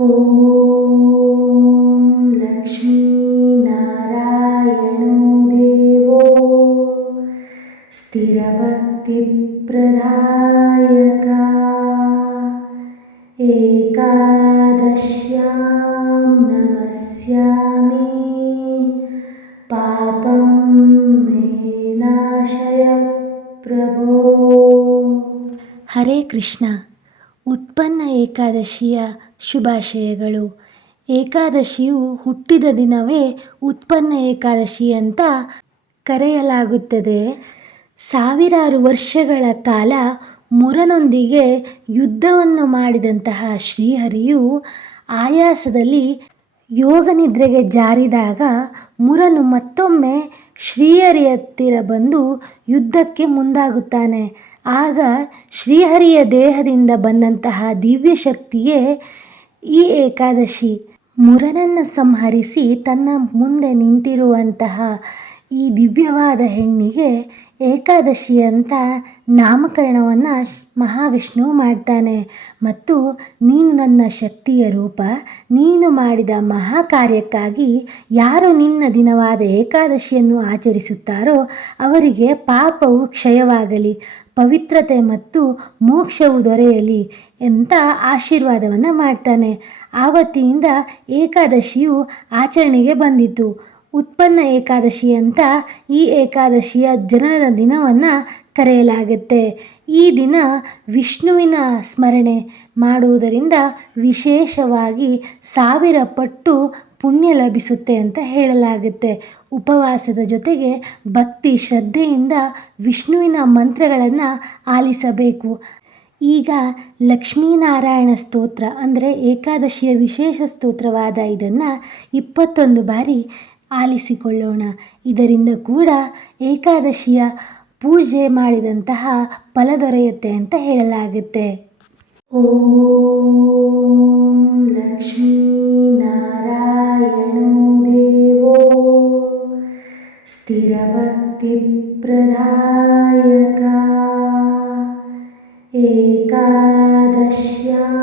ॐ लक्ष्मीनारायणो देवो स्थिरभक्तिप्रदायका एकादश्यां नमस्यामि। पापं मे नाशय प्रभो। हरे कृष्ण। ಉತ್ಪನ್ನ ಏಕಾದಶಿಯ ಶುಭಾಶಯಗಳು. ಏಕಾದಶಿಯು ಹುಟ್ಟಿದ ದಿನವೇ ಉತ್ಪನ್ನ ಏಕಾದಶಿ ಅಂತ ಕರೆಯಲಾಗುತ್ತದೆ. ಸಾವಿರಾರು ವರ್ಷಗಳ ಕಾಲ ಮುರನೊಂದಿಗೆ ಯುದ್ಧವನ್ನು ಮಾಡಿದಂತಹ ಶ್ರೀಹರಿಯು ಆಯಾಸದಲ್ಲಿ ಯೋಗ ನಿದ್ರೆಗೆ ಜಾರಿದಾಗ ಮುರನು ಮತ್ತೊಮ್ಮೆ ಶ್ರೀಹರಿ ಹತ್ತಿರ ಬಂದು ಯುದ್ಧಕ್ಕೆ ಮುಂದಾಗುತ್ತಾನೆ. ಆಗ ಶ್ರೀಹರಿಯ ದೇಹದಿಂದ ಬಂದಂತಹ ದಿವ್ಯ ಶಕ್ತಿಯೇ ಈ ಏಕಾದಶಿ. ಮುರನನ್ನು ಸಂಹರಿಸಿ ತನ್ನ ಮುಂದೆ ನಿಂತಿರುವಂತಹ ಈ ದಿವ್ಯವಾದ ಹೆಣ್ಣಿಗೆ ಏಕಾದಶಿ ಅಂತ ನಾಮಕರಣವನ್ನು ಮಹಾವಿಷ್ಣು ಮಾಡ್ತಾನೆ. ಮತ್ತು ನೀನು ನನ್ನ ಶಕ್ತಿಯ ರೂಪ, ನೀನು ಮಾಡಿದ ಮಹಾ ಕಾರ್ಯಕ್ಕಾಗಿ ಯಾರು ನಿನ್ನ ದಿನವಾದ ಏಕಾದಶಿಯನ್ನು ಆಚರಿಸುತ್ತಾರೋ ಅವರಿಗೆ ಪಾಪವು ಕ್ಷಯವಾಗಲಿ. ಪವಿತ್ರತೆ ಮತ್ತು ಮೋಕ್ಷವು ದೊರೆಯಲಿ ಅಂತ ಆಶೀರ್ವಾದವನ್ನು ಮಾಡ್ತಾನೆ. ಆವತ್ತಿನಿಂದ ಏಕಾದಶಿಯು ಆಚರಣೆಗೆ ಬಂದಿತು. ಉತ್ಪನ್ನ ಏಕಾದಶಿ ಅಂತ ಈ ಏಕಾದಶಿಯ ಜನನ ದಿನವನ್ನು ಕರೆಯಲಾಗುತ್ತೆ. ಈ ದಿನ ವಿಷ್ಣುವಿನ ಸ್ಮರಣೆ ಮಾಡುವುದರಿಂದ ವಿಶೇಷವಾಗಿ ಸಾವಿರ ಪಟ್ಟು ಪುಣ್ಯ ಲಭಿಸುತ್ತೆ ಅಂತ ಹೇಳಲಾಗುತ್ತೆ. ಉಪವಾಸದ ಜೊತೆಗೆ ಭಕ್ತಿ ಶ್ರದ್ಧೆಯಿಂದ ವಿಷ್ಣುವಿನ ಮಂತ್ರಗಳನ್ನು ಆಲಿಸಬೇಕು. ಈಗ ಲಕ್ಷ್ಮೀನಾರಾಯಣ ಸ್ತೋತ್ರ ಅಂದರೆ ಏಕಾದಶಿಯ ವಿಶೇಷ ಸ್ತೋತ್ರವಾದ ಇದನ್ನು ಇಪ್ಪತ್ತೊಂದು ಬಾರಿ ಆಲಿಸಿಕೊಳ್ಳೋಣ. ಇದರಿಂದ ಕೂಡ ಏಕಾದಶಿಯ ಪೂಜೆ ಮಾಡಿದಂತಹ ಫಲ ದೊರೆಯುತ್ತೆ ಅಂತ ಹೇಳಲಾಗುತ್ತೆ. ॐ लक्ष्मीनारायणो देवो स्थिरभक्तिप्रदायका एकादश्यां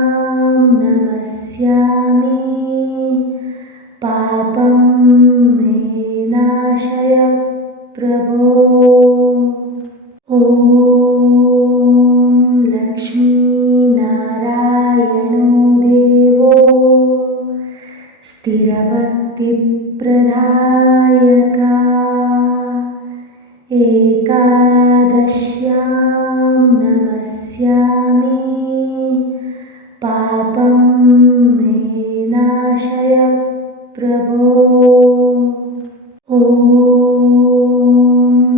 स्थिरभक्तिप्रदायका एकादश्यां नमस्यामि। पापं मे नाशय प्रभो। ॐ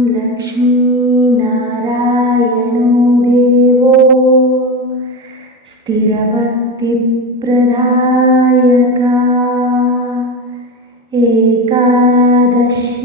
लक्ष्मीनारायणो देवो। स्थिरभक्तिप्रदायका एकादश्यां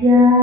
नमस्यामि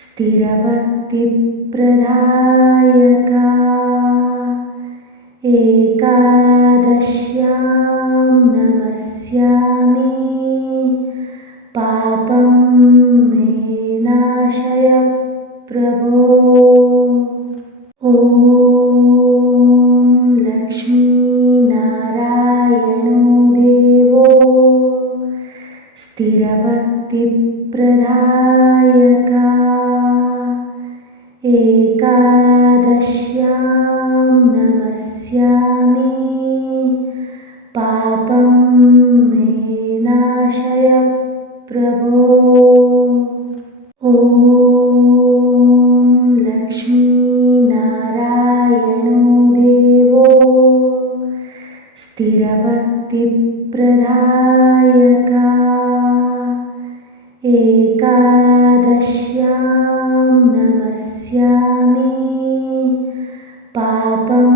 स्थिरभक्तिप्रदायका। एकादश्यां नमस्या। प्रभो। ॐ लक्ष्मीनारायणो देवो। स्थिरभक्तिप्रदायका। एकादश्यां नमस्यामि। पापम्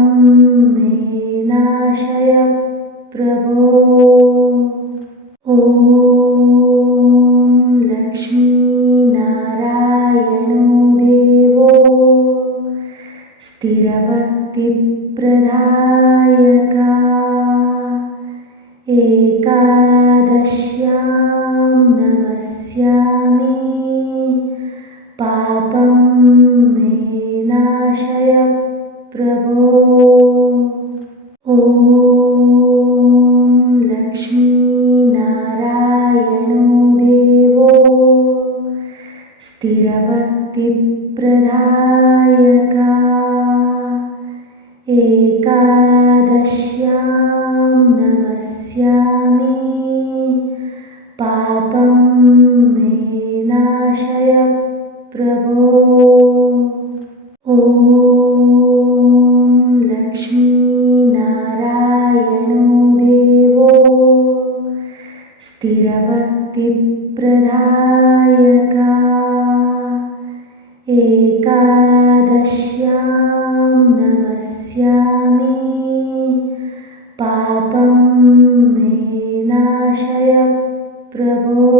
एकादश्यां नमस्यामि। पापं मे नाशय प्रभो ॐ लक्ष्मीनारायणो देवो। स्थिरभक्तिप्रधायका एकादश्या Indonesia.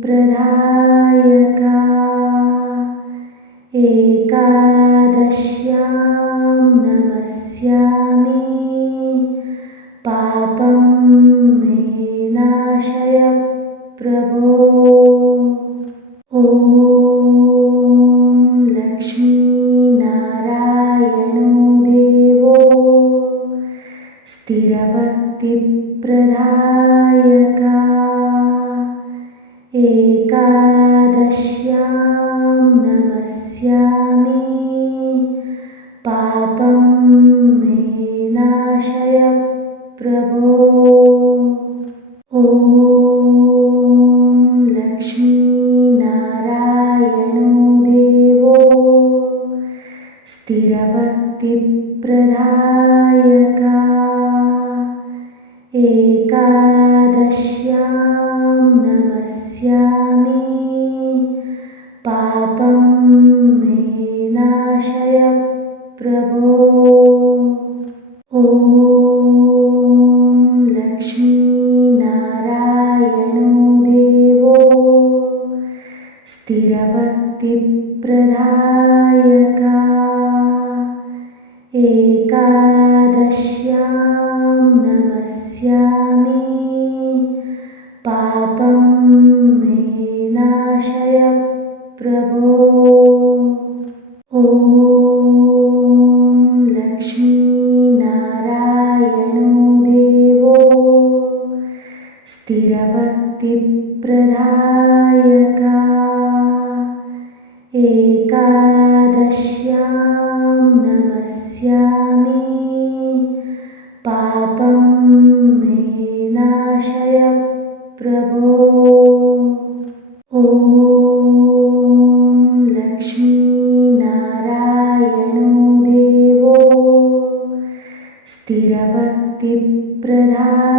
प्रधायका एकादश्यां नमस्यामि। पापं मे नाशय प्रभो। ॐ लक्ष्मीनारायणो देवो। स्थिरभक्तिप्रधा Oh. नमस्यामि। पापं मे नाशय प्रभो ॐ लक्ष्मीनारायणो देवो। स्थिरभक्तिप्रदायका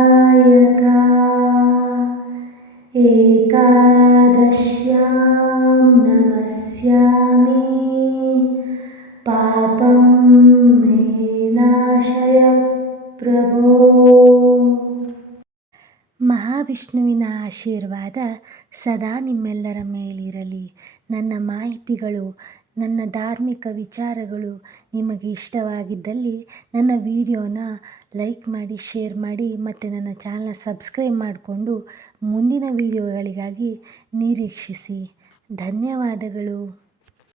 ಮಹಾವಿಷ್ಣುವಿನ ಆಶೀರ್ವಾದ ಸದಾ ನಿಮ್ಮೆಲ್ಲರ ಮೇಲಿರಲಿ. ನನ್ನ ಮಾಹಿತಿಗಳು, ನನ್ನ ಧಾರ್ಮಿಕ ವಿಚಾರಗಳು ನಿಮಗೆ ಇಷ್ಟವಾಗಿದ್ದಲ್ಲಿ ನನ್ನ ವಿಡಿಯೋನ ಲೈಕ್ ಮಾಡಿ, ಶೇರ್ ಮಾಡಿ ಮತ್ತು ನನ್ನ ಚಾನಲ್ನ ಸಬ್ಸ್ಕ್ರೈಬ್ ಮಾಡಿಕೊಂಡು ಮುಂದಿನ ವಿಡಿಯೋಗಳಿಗಾಗಿ ನಿರೀಕ್ಷಿಸಿ. ಧನ್ಯವಾದಗಳು.